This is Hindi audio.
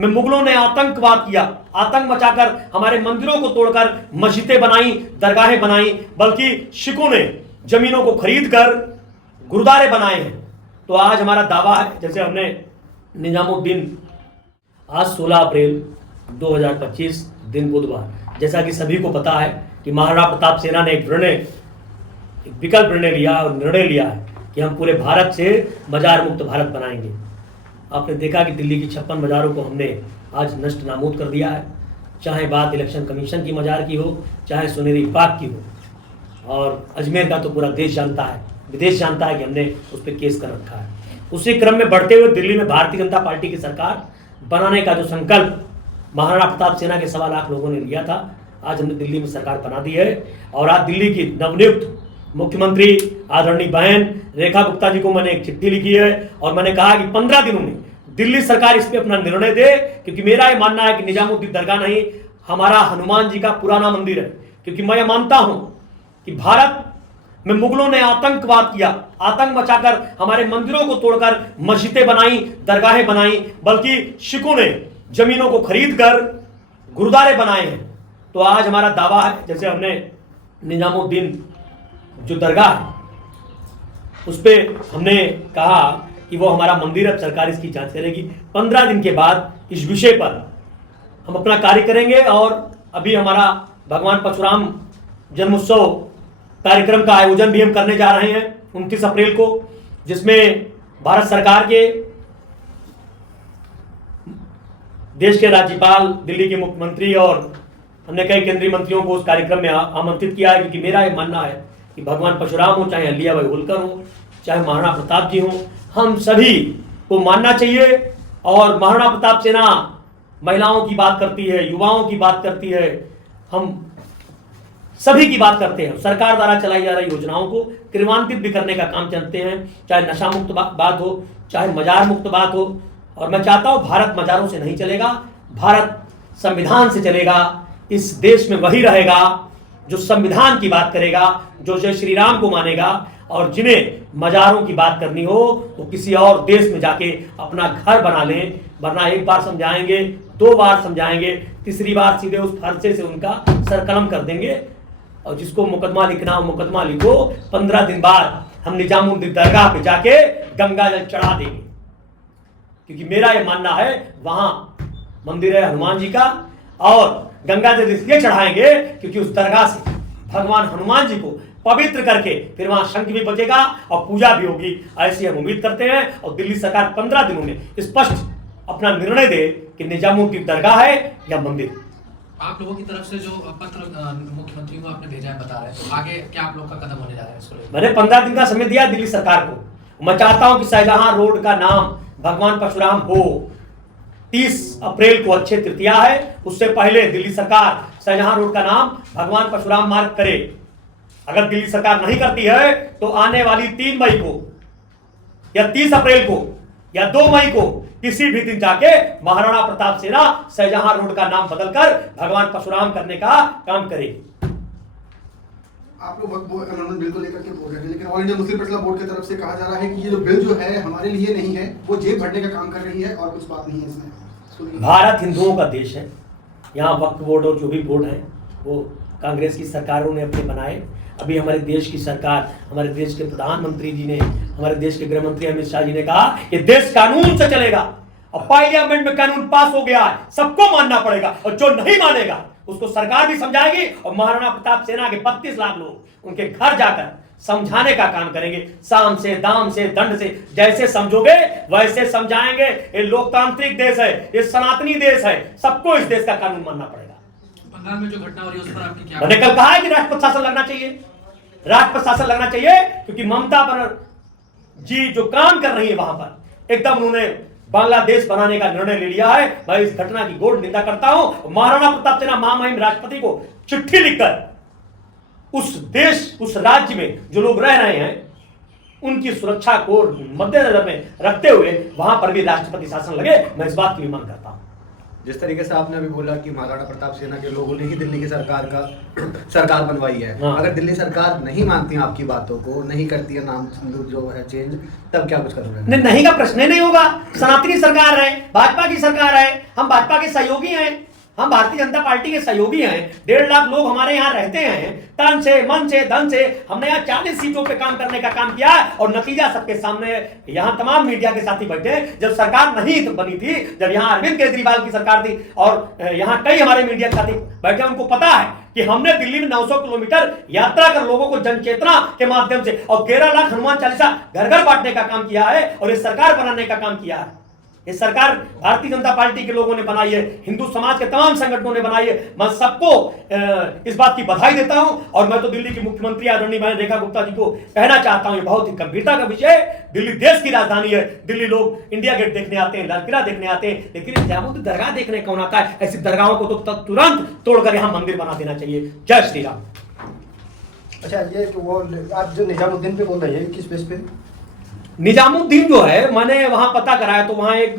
में मुगलों ने आतंकवाद किया, आतंक मचाकर हमारे मंदिरों को तोड़कर मस्जिदें बनाई, दरगाहें बनाई, बल्कि सिखों ने जमीनों को खरीद कर गुरुद्वारे बनाए हैं। तो आज हमारा दावा है, जैसे हमने निजामुद्दीन, आज 16 अप्रैल 2025 दिन बुधवार, जैसा कि सभी को पता है कि महाराणा प्रताप सेना ने एक विकल्प निर्णय लिया और निर्णय लिया है कि हम पूरे भारत से मजार मुक्त भारत बनाएंगे। आपने देखा कि दिल्ली की 56 मज़ारों को हमने आज नष्ट नाबूद कर दिया है, चाहे बात इलेक्शन कमीशन की मज़ार की हो, चाहे सुनहरी पाक की हो। और अजमेर का तो पूरा देश जानता है, विदेश जानता है कि हमने उस पर केस कर रखा है। उसी क्रम में बढ़ते हुए दिल्ली में भारतीय जनता पार्टी की सरकार बनाने का जो संकल्प महाराणा प्रताप सेना के 1.25 लाख लोगों ने लिया था, आज हमने दिल्ली में सरकार बना दी है। और आज दिल्ली की नवनियुक्त मुख्यमंत्री आदरणीय बहन रेखा गुप्ता जी को मैंने एक चिट्ठी लिखी है और मैंने कहा कि 15 दिनों में दिल्ली सरकार इस पे अपना निर्णय दे, क्योंकि मेरा ये मानना है कि निजामुद्दीन दरगाह नहीं, हमारा हनुमान जी का पुराना मंदिर है। क्योंकि मैं ये मानता हूं कि भारत में मुगलों ने आतंकवाद किया, आतंक मचाकर हमारे मंदिरों को तोड़कर मस्जिदें बनाई, दरगाहें बनाई, बल्कि सिखों ने जमीनों को खरीद कर गुरुद्वारे बनाए हैं। तो आज हमारा दावा है, जैसे हमने निजामुद्दीन जो दरगाह है उस पर हमने कहा कि वो हमारा मंदिर है, सरकार इसकी जांच करेगी। 15 दिन के बाद इस विषय पर हम अपना कार्य करेंगे। और अभी हमारा भगवान परशुराम जन्मोत्सव कार्यक्रम का आयोजन भी हम करने जा रहे हैं 29 अप्रैल को, जिसमें भारत सरकार के, देश के राज्यपाल, दिल्ली के मुख्यमंत्री और हमने कई केंद्रीय मंत्रियों को उस कार्यक्रम में आमंत्रित किया है। क्योंकि मेरा ये मानना है कि भगवान परशुराम हो, चाहे अहिल्याबाई होलकर हो, चाहे महाराणा प्रताप जी हो, हम सभी को मानना चाहिए। और महाराणा प्रताप सेना महिलाओं की बात करती है, युवाओं की बात करती है, हम सभी की बात करते हैं। सरकार द्वारा चलाई जा रही योजनाओं को क्रियान्वित भी करने का काम चलते हैं, चाहे नशा मुक्त बात हो, चाहे मजार मुक्त बात हो। और मैं चाहता हूं भारत मजारों से नहीं चलेगा, भारत संविधान से चलेगा। इस देश में वही रहेगा जो संविधान की बात करेगा, जो जय श्री राम को मानेगा। और जिन्हें मजारों की बात करनी हो वो किसी और देश में जाके अपना घर बना लें, वरना एक बार समझाएंगे, 2 बार समझाएंगे, तीसरी बार सीधे उस फर्शे से उनका सरकलम कर देंगे। और जिसको मुकदमा लिखना हो मुकदमा लिखो, 15 दिन बाद हम निजामुद्दीन दरगाह पे जाके गंगा जल चढ़ा देंगे। क्योंकि मेरा ये मानना है वहां मंदिर है हनुमान जी का, और गंगा जल इसलिए चढ़ाएंगे क्योंकि उस दरगाह से भगवान हनुमान जी को पवित्र करके फिर वहां शंख भी बजेगा और पूजा भी होगी, ऐसी हम उम्मीद करते हैं। और दिल्ली सरकार 15 दिनों में स्पष्ट अपना निर्णय दे कि निजामुद्दीन दरगाह है या मंदिर। आप लोगों की तरफ से जो पत्र मुख्यमंत्री को आपने भेजा है बता रहे हैं, तो आगे क्या आप लोग का कदम होने जा रहा है इसको लेकर? मैंने 15 दिन का समय दिया दिल्ली सरकार को। मैं चाहता हूं कि शाहजहां रोड का नाम भगवान परशुराम हो। 30 अप्रैल को अक्षय तृतीया है, उससे पहले दिल्ली सरकार शाहजहां रोड का नाम भगवान परशुराम मार्ग करे। अगर दिल्ली सरकार नहीं करती है तो आने वाली 3 मई को या 30 अप्रैल को या 2 मई को किसी भी दिन जाके महाराणा प्रताप सेना शाहजहां रोड का नाम बदलकर भगवान परशुराम करने का काम करेगी। आप लोग अमेंडमेंट बिल को लेकर के बोल रहे हैं, लेकिन all India Muslim personal board की तरफ से कहा जा रहा है कि ये जो बिल जो है हमारे लिए नहीं है, वो जेब भरने का काम कर रही है और कुछ बात नहीं है इसमें। भारत हिंदुओं का देश है, यहाँ वक्फ बोर्ड और जो भी बोर्ड हैं वो कांग्रेस की सरकारों ने अपने बनाए। अभी हमारे देश की सरकार, हमारे देश के प्रधानमंत्री जी ने, हमारे देश के गृह मंत्री अमित शाह जी ने कहा ये देश कानून से चलेगा। और पार्लियामेंट में कानून पास हो गया है, सबको मानना पड़ेगा, और जो नहीं मानेगा उसको सरकार भी समझाएगी। और महाराणा प्रताप सेना के 32 लाख लोग उनके घर जाकर समझाने का काम करेंगे, साम से, दाम से, दंड से, जैसे समझोगे वैसे समझाएंगे। ये लोकतांत्रिक देश है, ये सनातनी देश है, सबको इस देश का कानून मानना पड़ेगा। बंगाल में जो घटना हो रही है उस पर आपकी क्या? मैंने कल कहा है कि राष्ट्रपति शासन लगना चाहिए, राष्ट्रपति शासन लगना चाहिए, क्योंकि ममता बनर्जी जो काम कर रही है वहां पर एकदम उन्होंने बांग्लादेश बनाने का निर्णय ले लिया है। मैं इस घटना की घोर निंदा करता हूं। महाराणा प्रताप सेना महामहिम राष्ट्रपति को चिट्ठी लिखकर उस देश, उस राज्य में जो लोग रह रहे हैं उनकी सुरक्षा को मद्देनजर में रखते हुए वहां पर भी राष्ट्रपति शासन लगे। मैं इस बात की भी मांग करता हूं। जिस तरीके से आपने अभी बोला कि महाराणा प्रताप सेना के लोगों ने ही दिल्ली की सरकार बनवाई है, हाँ। अगर दिल्ली सरकार नहीं मानती है आपकी बातों को, नहीं करती है नाम जो है चेंज, तब क्या कुछ करोगे? नहीं का प्रश्न ही नहीं होगा। सनातनी सरकार है, भाजपा की सरकार है, हम भाजपा के सहयोगी हैं, हम भारतीय जनता पार्टी के सहयोगी हैं। 1.5 लाख लोग हमारे यहाँ रहते हैं, तन से मन से धन से हमने यहाँ 40 सीटों पे काम करने का काम किया है और नतीजा सबके सामने। यहाँ तमाम मीडिया के साथी बैठे हैं। जब सरकार नहीं बनी थी, जब यहाँ अरविंद केजरीवाल की सरकार थी और यहाँ कई हमारे मीडिया के साथी बैठे, उनको पता है कि हमने दिल्ली में 900 किलोमीटर यात्रा कर लोगों को जनचेतना के माध्यम से और 11 लाख हनुमान चालीसा घर घर बांटने का काम किया है और ये सरकार बनाने का काम किया है। ये सरकार भारतीय जनता पार्टी के लोगों ने बनाई है, हिंदू समाज के तमाम संगठनों ने बनाई है। मैं सबको इस बात की बधाई देता हूं और मैं तो दिल्ली की मुख्यमंत्री आदरणीय बहन रेखा गुप्ता जी को कहना चाहता हूं, ये बहुत ही गंभीरता का विषय है। दिल्ली देश की राजधानी है, दिल्ली लोग इंडिया गेट देखने आते हैं, लाल किला देखने आते हैं, लेकिन निजामुद्दीन दरगाह देखने कौन आता है? ऐसी दरगाहों को तो तुरंत तोड़कर यहाँ मंदिर बना देना चाहिए। जय श्री राम। अच्छा, ये वो आप जो निजामुद्दीन पे बोल रहे हैं, किस बेस पे? निजामुद्दीन जो है, मैंने वहां पता कराया तो वहां एक